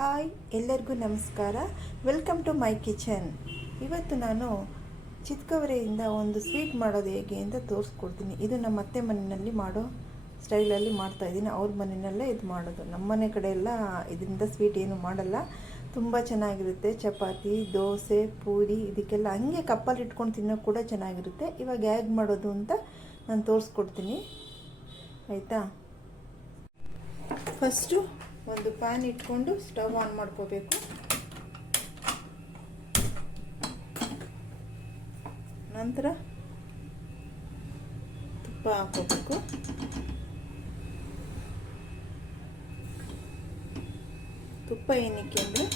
Hi, ಎಲ್ಲರಿಗೂ ನಮಸ್ಕಾರ. Welcome to my kitchen. ಇವತ್ತು ನಾನು ಚಿತ್ಕವರೆಯಿಂದ ಒಂದು ಸ್ವೀಟ್ ಮಾಡೋದು ಹೇಗೆ ಅಂತ ತೋರಿಸ್ಕೊಡ್ತೀನಿ. ಇದು ನಮ್ಮ ಅತ್ತೆ ಮನೆಯಲ್ಲಿ ಮಾಡೋ ಸ್ಟೈಲಲ್ಲಿ ಮಾಡ್ತಾಯಿದ್ದೀನಿ. ಅವ್ರ ಮನೆಯಲ್ಲೇ ಇದು ಮಾಡೋದು. ನಮ್ಮ ಮನೆ ಕಡೆ ಎಲ್ಲ ಇದರಿಂದ ಸ್ವೀಟ್ ಏನು ಮಾಡಲ್ಲ. ತುಂಬ ಚೆನ್ನಾಗಿರುತ್ತೆ. ಚಪಾತಿ, ದೋಸೆ, ಪೂರಿ ಇದಕ್ಕೆಲ್ಲ ಹಂಗೆ ಕಪ್ಪಲ್ಲಿ ಇಟ್ಕೊಂಡು ತಿನ್ನೋಕೆ ಕೂಡ ಚೆನ್ನಾಗಿರುತ್ತೆ. ಇವಾಗ ಹೇಗೆ ಮಾಡೋದು ಅಂತ ನಾನು ತೋರಿಸ್ಕೊಡ್ತೀನಿ, ಆಯಿತಾ? ಫಸ್ಟು ಒಂದು ಪ್ಯಾನ್ ಇಟ್ಕೊಂಡು ಸ್ಟವ್ ಆನ್ ಮಾಡ್ಕೋಬೇಕು. ನಂತರ ತುಪ್ಪ ಹಾಕೋಬೇಕು. ತುಪ್ಪ ಏನಕ್ಕೆ ಅಂದರೆ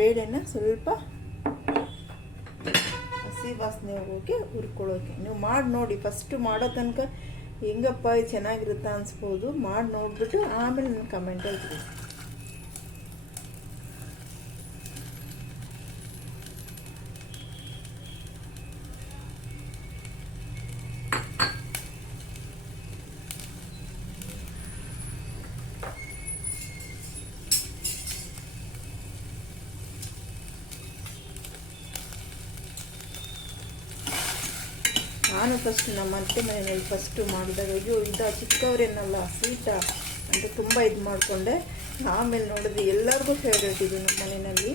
ಬೇಳೆನ ಸ್ವಲ್ಪ ಹಸಿ ವಾಸನೆ ಹೋಗೋಕ್ಕೆ ಹುರ್ಕೊಳ್ಳೋಕೆ. ನೀವು ಮಾಡಿ ನೋಡಿ. ಫಸ್ಟು ಮಾಡೋ ತನಕ ಹೆಂಗಪ್ಪ ಇದು ಚೆನ್ನಾಗಿರುತ್ತಾ ಅನಿಸ್ಬೋದು. ಮಾಡಿ ನೋಡಿಬಿಟ್ಟು ಆಮೇಲೆ ನನ್ನ ಕಮೆಂಟಲ್ಲಿ ತಿಳಿಸಿ. ನಾನು ಫಸ್ಟ್ ನಮ್ಮ ಅತ್ತೆ ಮನೆಯಲ್ಲಿ ಫಸ್ಟು ಮಾಡಿದಾಗ ಅಯ್ಯೋ ಚಿಕ್ಕವರೇನಲ್ಲ ಸ್ವೀಟಾ ಅಂತ ತುಂಬ ಇದು ಮಾಡಿಕೊಂಡೆ. ಆಮೇಲೆ ನೋಡಿದ್ರೆ ಎಲ್ಲರಿಗೂ ಫೇವ್ರೇಟ್ ಇದು ನಮ್ಮ ಮನೆಯಲ್ಲಿ.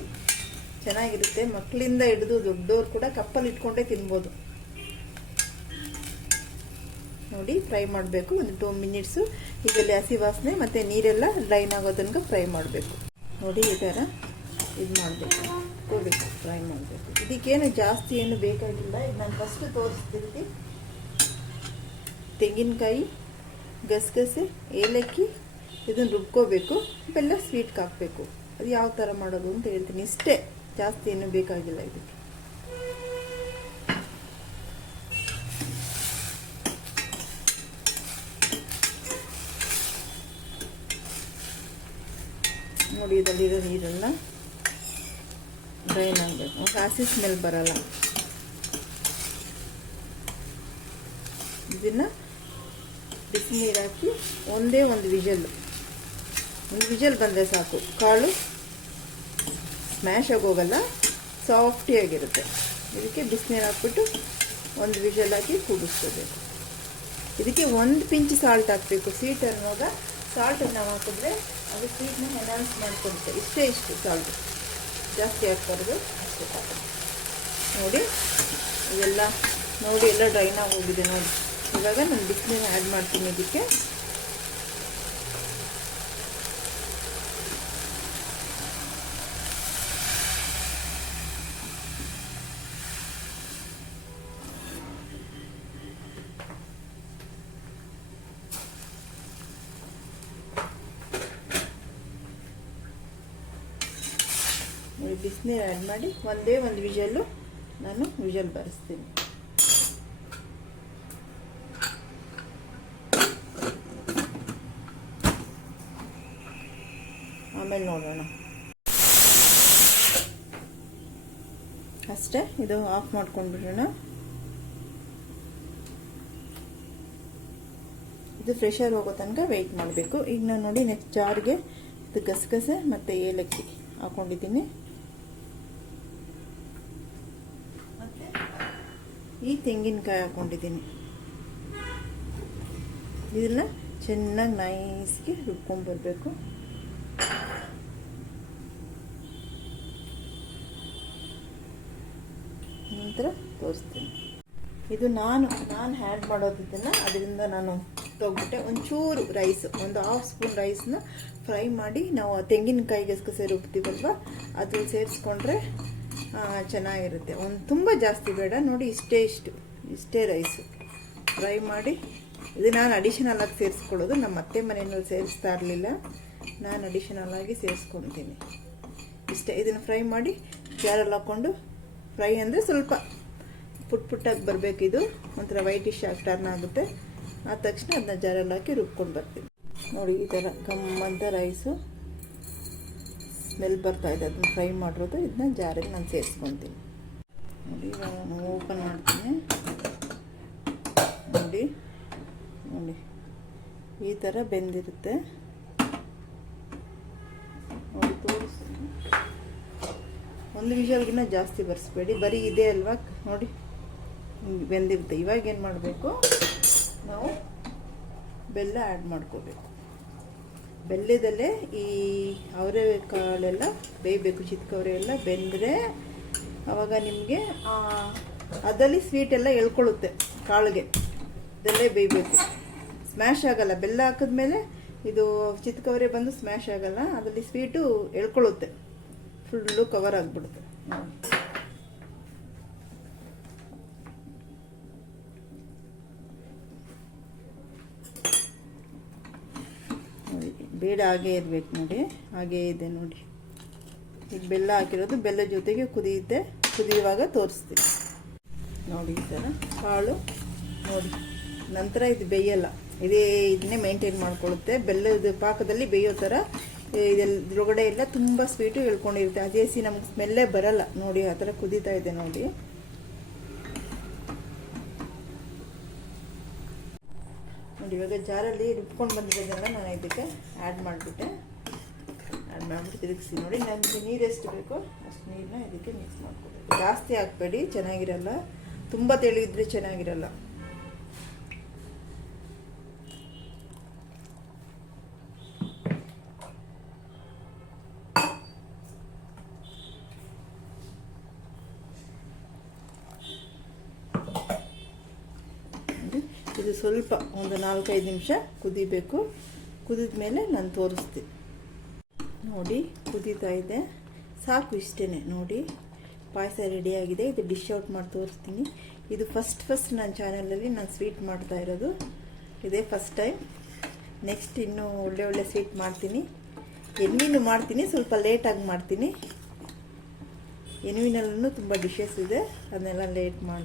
ಚೆನ್ನಾಗಿರುತ್ತೆ. ಮಕ್ಕಳಿಂದ ಹಿಡಿದು ದೊಡ್ಡವ್ರು ಕೂಡ ಕಪ್ಪಲ್ಲಿ ಇಟ್ಕೊಂಡೇ ತಿನ್ಬೋದು. ನೋಡಿ, ಫ್ರೈ ಮಾಡಬೇಕು ಒಂದು 2 ಮಿನಿಟ್ಸು. ಇದರಲ್ಲಿ ಹಸಿ ವಾಸನೆ ಮತ್ತು ನೀರೆಲ್ಲ ಡ್ರೈನ್ ಆಗೋ ತನಕ ಫ್ರೈ ಮಾಡಬೇಕು. ನೋಡಿ, ಈ ಥರ ಇದು ಮಾಡಬೇಕು, ಫ್ರೈ ಮಾಡಬೇಕು. ಇದಕ್ಕೇನು ಜಾಸ್ತಿ ಏನು ಬೇಕಾಗಿಲ್ಲ. ಇದು ನಾನು ಫಸ್ಟು ತೋರಿಸ್ತಿರ್ತೀನಿ. ತೆಂಗಿನಕಾಯಿ, ಗಸಗಸೆ, ಏಲಕ್ಕಿ ಇದನ್ನು ರುಬ್ಕೋಬೇಕು. ಬೆಲ್ಲ ಸ್ವೀಟ್ಗೆ ಹಾಕಬೇಕು. ಅದು ಯಾವ ಥರ ಮಾಡೋದು ಅಂತ ಹೇಳ್ತೀನಿ. ಇಷ್ಟೇ, ಜಾಸ್ತಿ ಏನು ಬೇಕಾಗಿಲ್ಲ ಇದಕ್ಕೆ. ನೋಡಿ, ಇದರಲ್ಲಿರೋ ನೀರೆಲ್ಲ ಡ್ರೈನ್ ಆಗಬೇಕು. ಹಸಿ ಸ್ಮೆಲ್ ಬರಲ್ಲ. ಇದನ್ನು ಬಿಸಿ ನೀರು ಹಾಕಿ ಒಂದೇ ಒಂದು ವಿಜಲ್ ಬಂದರೆ ಸಾಕು. ಕಾಳು ಸ್ಮ್ಯಾಶ್ ಆಗೋಗಲ್ಲ, ಸಾಫ್ಟಿಯಾಗಿರುತ್ತೆ. ಇದಕ್ಕೆ ಬಿಸಿನೀರು ಹಾಕ್ಬಿಟ್ಟು ಒಂದು ವಿಜಲ್ ಹಾಕಿ ಕೂಡಿಸ್ಕೋಬೇಕು. ಇದಕ್ಕೆ 1 ಪಿಂಚ್ ಸಾಲ್ಟ್ ಹಾಕಬೇಕು. ಸ್ವೀಟ್ ಅನ್ನುವಾಗ ಸಾಲ್ಟನ್ನು ನಾವು ಹಾಕಿದ್ರೆ ಅದು ಸ್ವೀಟ್ನ ಎನ್ಹಾನ್ಸ್ ಮಾಡ್ಕೊಳುತ್ತೆ. ಇಷ್ಟು ಸಾಲ್ಟ್, ಜಾಸ್ತಿ ಹಾಕ್ಬಾರ್ದು, ಅಷ್ಟೇ ಸಾಕು. ನೋಡಿ, ಇವೆಲ್ಲ ನೋಡಿ ಎಲ್ಲ ಡ್ರೈನ್ ಆಗಿ ಹೋಗಿದೆ. ನೋಡಿ, ಇವಾಗ ನಾನು ಬಿಸಿನೀರು ಆ್ಯಡ್ ಮಾಡ್ತೀನಿ ಇದಕ್ಕೆ. ಬಿಸಿನೀರು ಆ್ಯಡ್ ಮಾಡಿ ಒಂದೇ ಒಂದು ವಿಜಲ್ಲು ನಾನು ವಿಜಲ್ ಬರೆಸ್ತೀನಿ. ಆಮೇಲೆ ನೋಡೋಣ. ಅಷ್ಟೇ, ಇದು ಆಫ್ ಮಾಡ್ಕೊಂಡ್ಬಿಡೋಣ. ಇದು ಫ್ರೆಶರ್ ಹೋಗೋ ತನಕ ವೆಯ್ಟ್ ಮಾಡಬೇಕು. ಈಗ ನಾನು ನೋಡಿ ನೆಕ್ಸ್ಟ್ ಜಾರ್ಗೆ ಇದು ಗಸಗಸೆ ಮತ್ತು ಏಲಕ್ಕಿ ಹಾಕೊಂಡಿದ್ದೀನಿ. ಈ ತೆಂಗಿನಕಾಯಿ ಹಾಕೊಂಡಿದ್ದೀನಿ. ಇದನ್ನ ಚೆನ್ನಾಗಿ ನೈಸ್ಗೆ ರುಬ್ಕೊಂಡ್ಬರ್ಬೇಕು. ನಂತರ ತೋರಿಸ್ತೀನಿ. ಇದು ನಾನು ಹ್ಯಾಡ್ ಮಾಡೋದಿದ್ದನ್ನು ಅದರಿಂದ ನಾನು ತೊಗೊಬಿಟ್ಟೆ. ಒಂಚೂರು ರೈಸ್, ಒಂದು 1/2 ಸ್ಪೂನ್ ರೈಸ್ನ ಫ್ರೈ ಮಾಡಿ ನಾವು ತೆಂಗಿನಕಾಯಿ ಗಸಗಸೆ ರುಬ್ತೀವಲ್ವ ಅದು ಸೇರಿಸ್ಕೊಂಡ್ರೆ ಚೆನ್ನಾಗಿರುತ್ತೆ. ತುಂಬ ಜಾಸ್ತಿ ಬೇಡ. ನೋಡಿ, ಇಷ್ಟೇ ರೈಸು ಫ್ರೈ ಮಾಡಿ. ಇದು ನಾನು ಅಡಿಷನಲ್ ಆಗಿ ಸೇರಿಸ್ಕೊಳ್ಳೋದು. ನಮ್ಮ ಅತ್ತೆ ಮನೆಯಲ್ಲಿ ಸೇರಿಸ್ತಾ ಇರಲಿಲ್ಲ, ನಾನು ಅಡಿಷನಲ್ ಆಗಿ ಸೇರಿಸ್ಕೊತೀನಿ. ಇಷ್ಟೇ. ಇದನ್ನು ಫ್ರೈ ಮಾಡಿ ಜಾರಲ್ಲಿ ಹಾಕ್ಕೊಂಡು, ಫ್ರೈ ಅಂದರೆ ಸ್ವಲ್ಪ ಪುಟ್ಟಾಗಿ ಬರಬೇಕು. ಇದು ಒಂಥರ ವೈಟಿಶ್ ಆಗಿ ಟರ್ನ್ ಆಗುತ್ತೆ. ಆದ ತಕ್ಷಣ ಅದನ್ನ ಜಾರಲ್ಲಿ ಹಾಕಿ ರುಬ್ಕೊಂಡು ಬರ್ತೀನಿ. ನೋಡಿ, ಈ ಥರ ಗಮ್ಮಂತ ರೈಸು ಸ್ಮೆಲ್ ಬರ್ತಾಯಿದೆ. ಅದನ್ನು ಫ್ರೈ ಮಾಡಿರೋದು. ಇದನ್ನ ಜಾರಿಗೆ ನಾನು ಸೇರಿಸ್ಕೊತೀನಿ. ನೋಡಿ, ಇವಾಗ ನಾನು ಓಪನ್ ಮಾಡ್ತೀನಿ. ನೋಡಿ, ಈ ಥರ ಬೆಂದಿರುತ್ತೆ. ತೋರಿಸ್ತೀನಿ. ಒಂದು ವಿಷಲ್ಗಿನ್ನ ಜಾಸ್ತಿ ಬರ್ಸ್ಬೇಡಿ, ಬರೀ ಇದೆ ಅಲ್ವಾ ನೋಡಿ ಹಿಂಗೆ ಬೆಂದಿರುತ್ತೆ. ಇವಾಗ ಏನು ಮಾಡಬೇಕು, ನಾವು ಬೆಲ್ಲ ಆ್ಯಡ್ ಮಾಡ್ಕೋಬೇಕು. ಬೆಲ್ಲದಲ್ಲೇ ಈ ಅವರೆಕಾಳೆಲ್ಲ ಬೇಯಬೇಕು, ಚಿತ್ಕವರೆ ಎಲ್ಲ ಬೆಂದರೆ ಆವಾಗ ನಿಮಗೆ ಅದರಲ್ಲಿ ಸ್ವೀಟ್ ಎಲ್ಲ ಎಳ್ಕೊಳ್ಳುತ್ತೆ ಕಾಳಿಗೆ. ಇದೆಲ್ಲೇ ಬೇಯಬೇಕು, ಸ್ಮ್ಯಾಶ್ ಆಗಲ್ಲ. ಬೆಲ್ಲ ಹಾಕಿದ್ಮೇಲೆ ಇದು ಚಿತ್ಕವರೆ ಬಂದು ಸ್ಮ್ಯಾಶ್ ಆಗಲ್ಲ, ಅದರಲ್ಲಿ ಸ್ವೀಟು ಎಳ್ಕೊಳ್ಳುತ್ತೆ, ಫುಲ್ಲು ಕವರ್ ಆಗಿಬಿಡುತ್ತೆ. ನೋಡಿ ಬೇಡ ಹಾಗೇ ಇರಬೇಕು ನೋಡಿ, ಹಾಗೇ ಇದೆ ನೋಡಿ. ಈಗ ಬೆಲ್ಲ ಹಾಕಿರೋದು ಬೆಲ್ಲ ಜೊತೆಗೆ ಕುದಿಯುತ್ತೆ, ಕುದಿಯುವಾಗ ತೋರಿಸ್ತೀನಿ ನೋಡಿ. ಈ ಥರ ಕಾಳು ನೋಡಿ, ನಂತರ ಇದು ಬೇಯಲ್ಲ, ಇದನ್ನೇ ಮೇಂಟೈನ್ ಮಾಡ್ಕೊಳ್ಳುತ್ತೆ. ಬೆಲ್ಲದ ಪಾಕದಲ್ಲಿ ಬೇಯೋ ಥರ ಇದ್ರೊಳಗಡೆ ಎಲ್ಲ ತುಂಬ ಸ್ವೀಟು ಎಳ್ಕೊಂಡಿರುತ್ತೆ. ಅದೇ ನಮ್ಗೆ ಸ್ಮೆಲ್ಲೇ ಬರಲ್ಲ ನೋಡಿ. ಆ ಥರ ಕುದೀತಾ ಇದೆ ನೋಡಿ. ನೋಡಿ ಇವಾಗ ಜಾರಲ್ಲಿ ರುಬ್ಕೊಂಡು ಬಂದಿರೋದೆಲ್ಲ ನಾನು ಇದಕ್ಕೆ ಆ್ಯಡ್ ಮಾಡಿಬಿಟ್ಟು ತಿರುಗಿಸಿ ನೋಡಿ. ನನಗೆ ನೀರು ಎಷ್ಟು ಬೇಕೋ ಅಷ್ಟು ನೀರನ್ನ ಇದಕ್ಕೆ ಮಿಕ್ಸ್ ಮಾಡ್ಕೊಬೇಕು. ಜಾಸ್ತಿ ಹಾಕಬೇಡಿ, ಚೆನ್ನಾಗಿರಲ್ಲ. ತುಂಬ ತೆಳುಗಿದ್ರೆ ಚೆನ್ನಾಗಿರಲ್ಲ. ಇದು ಸ್ವಲ್ಪ ಒಂದು 4-5 ನಿಮಿಷ ಕುದಿಬೇಕು. ಕುದಿದ ಮೇಲೆ ನಾನು ತೋರಿಸ್ತೀನಿ ನೋಡಿ. ಕುದೀತಾ ಇದೆ, ಸಾಕು, ಇಷ್ಟೇ ನೋಡಿ. ಪಾಯಸ ರೆಡಿಯಾಗಿದೆ. ಇದು ಡಿಶ್ ಔಟ್ ಮಾಡಿ ತೋರಿಸ್ತೀನಿ. ಇದು ಫಸ್ಟ್ ನನ್ನ ಚಾನಲಲ್ಲಿ ನಾನು ಸ್ವೀಟ್ ಮಾಡ್ತಾ ಇರೋದು, ಇದೇ ಫಸ್ಟ್ ಟೈಮ್. ನೆಕ್ಸ್ಟ್ ಇನ್ನೂ ಒಳ್ಳೆ ಸ್ವೀಟ್ ಮಾಡ್ತೀನಿ. ಎನ್ವಿನೂ ಮಾಡ್ತೀನಿ, ಸ್ವಲ್ಪ ಲೇಟಾಗಿ ಮಾಡ್ತೀನಿ. ಎನ್ವಿನಲ್ಲೂ ತುಂಬ ಡಿಶಸ್ ಇದೆ, ಅದನ್ನೆಲ್ಲ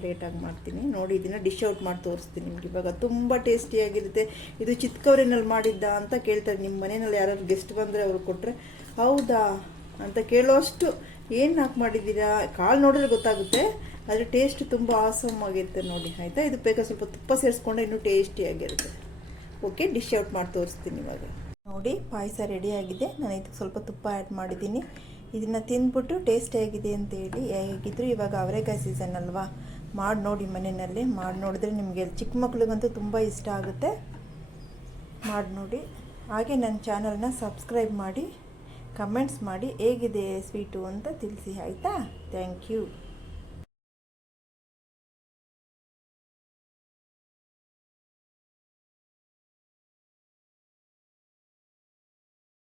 ಲೇಟಾಗಿ ಮಾಡ್ತೀನಿ ನೋಡಿ. ಇದನ್ನು ಡಿಶ್ ಔಟ್ ಮಾಡಿ ತೋರಿಸ್ತೀನಿ ನಿಮ್ಗೆ. ಇವಾಗ ತುಂಬ ಟೇಸ್ಟಿಯಾಗಿರುತ್ತೆ. ಇದು ಚಿತ್ಕವರಿನಲ್ಲಿ ಮಾಡಿದ್ದ ಅಂತ ಕೇಳ್ತಾರೆ. ನಿಮ್ಮ ಮನೆಯಲ್ಲಿ ಯಾರು ಗೆಸ್ಟ್ ಬಂದರೆ ಅವ್ರಿಗೆ ಕೊಟ್ಟರೆ ಹೌದಾ ಅಂತ ಕೇಳೋಷ್ಟು ಏನು ಹಾಕಿ ಮಾಡಿದ್ದೀರಾ, ಕಾಳು ನೋಡಿದ್ರೆ ಗೊತ್ತಾಗುತ್ತೆ. ಆದರೆ ಟೇಸ್ಟ್ ತುಂಬ ಆಸಮ್ ಆಗಿರುತ್ತೆ ನೋಡಿ. ಆಯಿತಾ, ಇದು ಬೇಕಾ ಸ್ವಲ್ಪ ತುಪ್ಪ ಸೇರಿಸ್ಕೊಂಡ್ರೆ ಇನ್ನೂ ಟೇಸ್ಟಿಯಾಗಿರುತ್ತೆ. ಓಕೆ, ಡಿಶ್ ಔಟ್ ಮಾಡಿ ತೋರಿಸ್ತೀನಿ ಇವಾಗ ನೋಡಿ. ಪಾಯಸ ರೆಡಿಯಾಗಿದೆ. ನಾನು ಇದಕ್ಕೆ ಸ್ವಲ್ಪ ತುಪ್ಪ ಆ್ಯಡ್ ಮಾಡಿದ್ದೀನಿ. ಇದನ್ನು ತಿಂದ್ಬಿಟ್ಟು ಟೇಸ್ಟ್ ಹೇಗಿದೆ ಅಂತೇಳಿ. ಹೇಗಿದ್ರು ಇವಾಗ ಅವರೆಕಾಯಿ ಸೀಸನ್ ಅಲ್ವಾ, ಮಾಡಿ ನೋಡಿ ಮನೆಯಲ್ಲಿ. ಮಾಡಿ ನೋಡಿದ್ರೆ ನಿಮಗೆ ಚಿಕ್ಕ ಮಕ್ಳಿಗಂತೂ ತುಂಬ ಇಷ್ಟ ಆಗುತ್ತೆ. ಮಾಡಿ ನೋಡಿ. ಹಾಗೆ ನನ್ನ ಚಾನಲ್ನ ಸಬ್ಸ್ಕ್ರೈಬ್ ಮಾಡಿ, ಕಮೆಂಟ್ಸ್ ಮಾಡಿ ಹೇಗಿದೆ ಸ್ವೀಟು ಅಂತ ತಿಳಿಸಿ. ಆಯಿತಾ? Thank you.